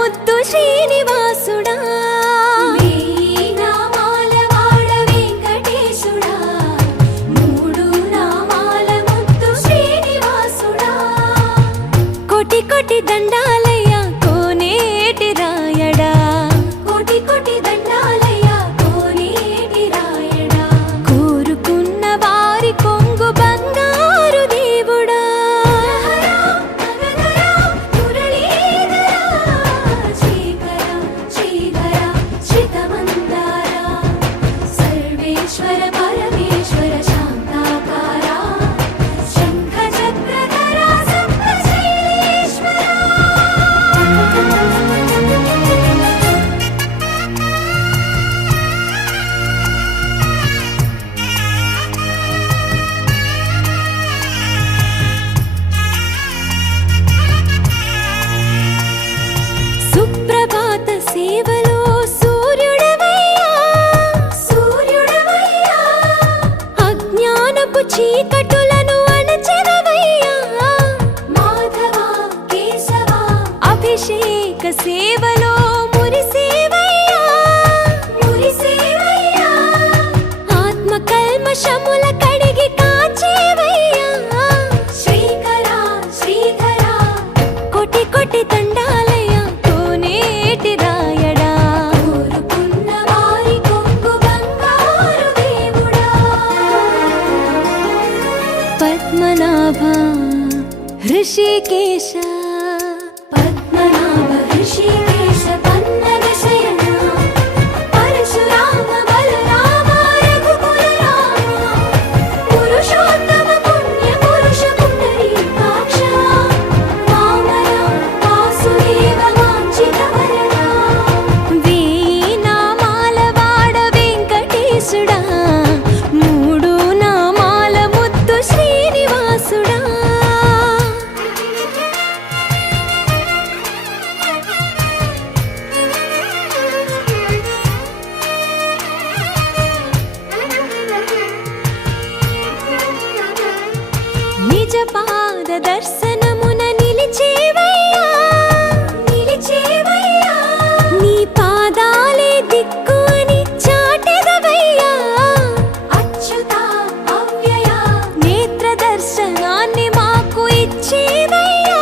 ముద్దు శ్రీనివాసుడా కోటి కోటి దండాలయ్యా కోనేటి రాయడా కోటి కోటి దండాలయ్యా కోనేటి రాయడా కోరుకున్న వారి కొంగు బంగారు దేవుడా సర్వేశ్వర పరమేశ్వర శాంతాకారా శంఖ చక్రధరా సుప్రభాత సేవలో సూర్యుడవయ్యా అజ్ఞానపు చీకటులను అణచెదవయ్యా మాధవ కేశవ అభిషేక సేవలో మురిసేవయ్యా ఆత్మ కల్మషముల కడిగి కాచేవయ్యా శ్రీధర కోటి కోటి దండాలయ్యా కోనేటి రాయడా కోరుకున్న వారి కొంగు బంగారు దేవుడా పద్మనాభ హృషికేశ పద్మనాభ హృషికేశ పన్నగ శయన పరశురామ బలరామ రఘుకుల రామ పురుషోత్తమ పుణ్య పురుష పుండరీకాక్ష వామన వాసుదేవ వాంఛిత వరదా వేయి నామాల వాడ వెంకటేశుడా మూడు నామాల ముద్దు శ్రీనివాసుడా నిజ పాద దర్శనమున నిలిచేవయ్యా నీ పాదాలే దిక్కు అని చాటెదవయ్యా అచ్యుత అవ్యయ నేత్ర దర్శనాన్ని మాకు ఇచ్చేవయ్యా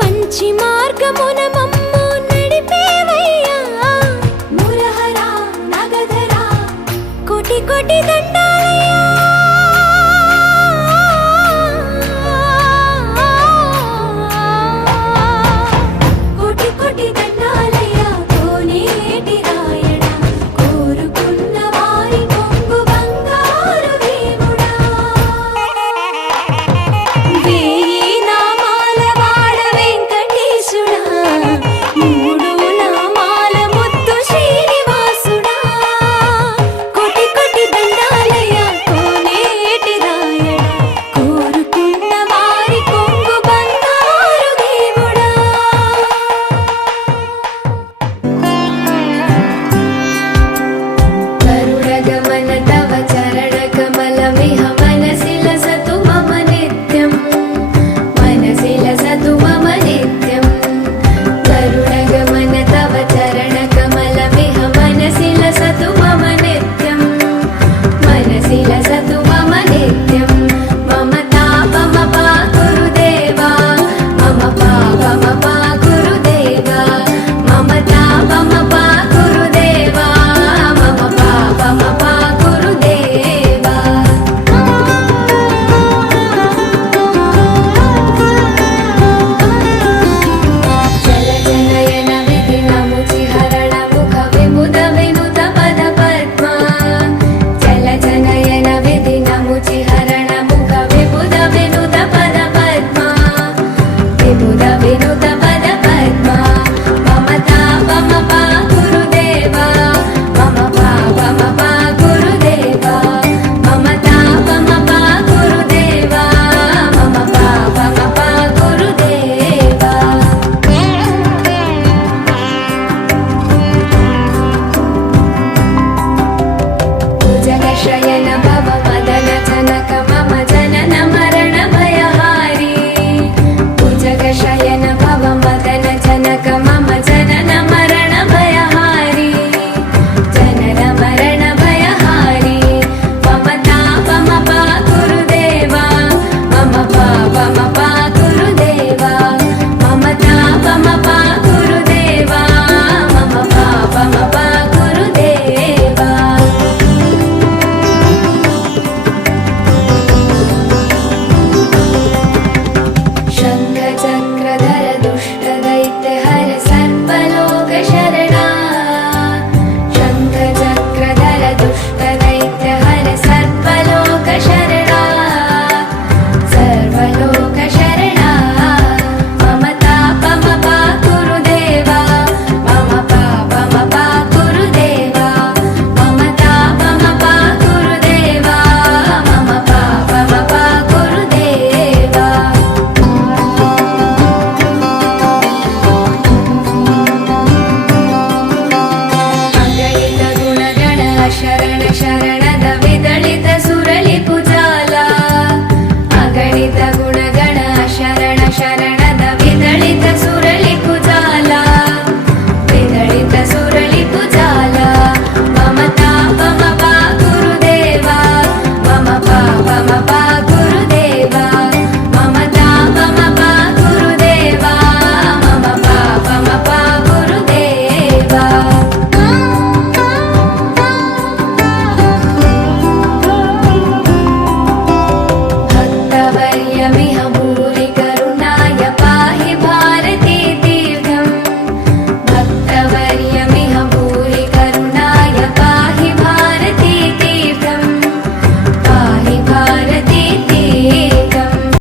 మంచి మార్గమున మమ్ము నడిపేవయ్యా మురహర నగధర కోటి కోటి దండాలయ్యా కోటి కోటి దండాలయ్యా కోనేటి రాయడా కోరుకున్న వారి కొంగు బంగారు దేవుడా వేయి నామాల వాడ వెంకటేశుడా మూడు నామాల ముద్దు శ్రీనివాసుడా కోటి కోటి దండాలయ్యా కోనేటి రాయడా కోరుకున్న వారి కొంగు బంగారు దేవుడా గరుడగమన తవ చరణ కమలమిహ మనసి లసతు మమ నిత్యం గరుడగమన తవ చరణ కమలమిహ మనసి లసతు మమ నిత్యం మమ తాపమపా గురుదేవా మమ పాపమపా గురుదేవా మమ తాపమపా గురుదేవా మమ పాపమపా గురుదేవా జల జనయన విధి నముచి హరణ ముఖ విముద వినుత పద పద్మ జల జనయన విధి నముచి హరణ ముఖ విముద వినుత పద పద్మ విముద వినుత